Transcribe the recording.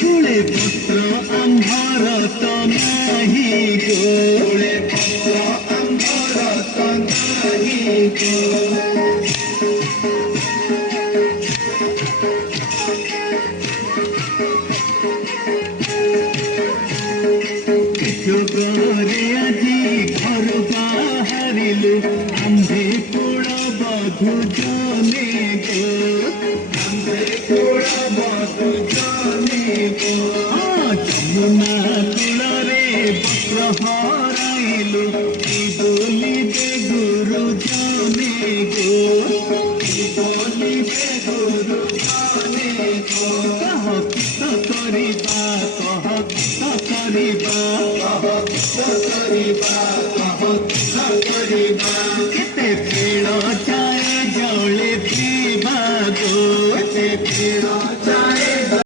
तुळे पत्र आंधार तो नाही गो तुळे पत्र आंधार तो नाही गो जोगरे আজি घर बाहरिलु आंधे पोड़ बधु जने गो आंधे पोड़ बधु जने गो जमुना कूलरे वस्त्र हराइलु बोलिबे गुरु जने गो बोलिबे गुरु जने गो कह किस करिबा कह किस करिबा केते पेड़ जाए जले पीबा गो केते पेड़